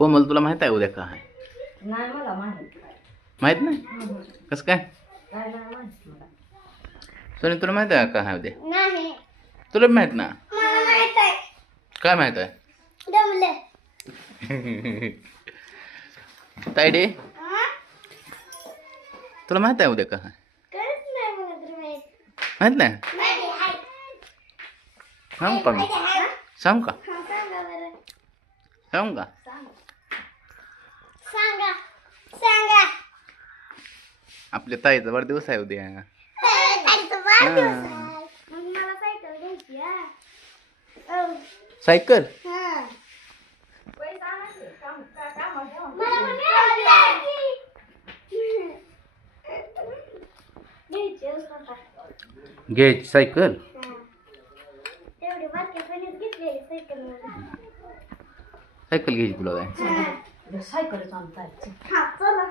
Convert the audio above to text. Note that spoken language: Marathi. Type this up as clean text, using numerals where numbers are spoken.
कोमल तुला माहित आहे उद्या का आहे? नाही मला माहित. माहित नाही कसं काय? काय नाही माहित मला. सोनी तुला माहित आहे का आहे उद्या? नाही तुला बी माहित ना? मला माहित आहे. काय माहित आहे? दमले. तायडे हा? तुला माहित आहे उद्या का आहे? काहीच नाही मला तर माहित. माहित नाही? माहिती आहे. सांगू का मी? माहिती आहे. सांगू का? हा, सांगा बरं. सांगू का? सांगा सांगा. आपल्या ताईचा वाढदिवस आहे उद्या. ताईचा वाढदिवस आहे. मग मला सायकल घ्यायची हा. सायकल हा. पैसा आणायचे. कामाला ठेवा. मला पण घ्यायची. घ्यायची होता. घ्यायची सायकल. हा. तेवढी बारक्यापणीच घेतलेली सायकल मला. सायकल घ्यायची तुला काय? हा. सायकलच आणता येते. हा, चला.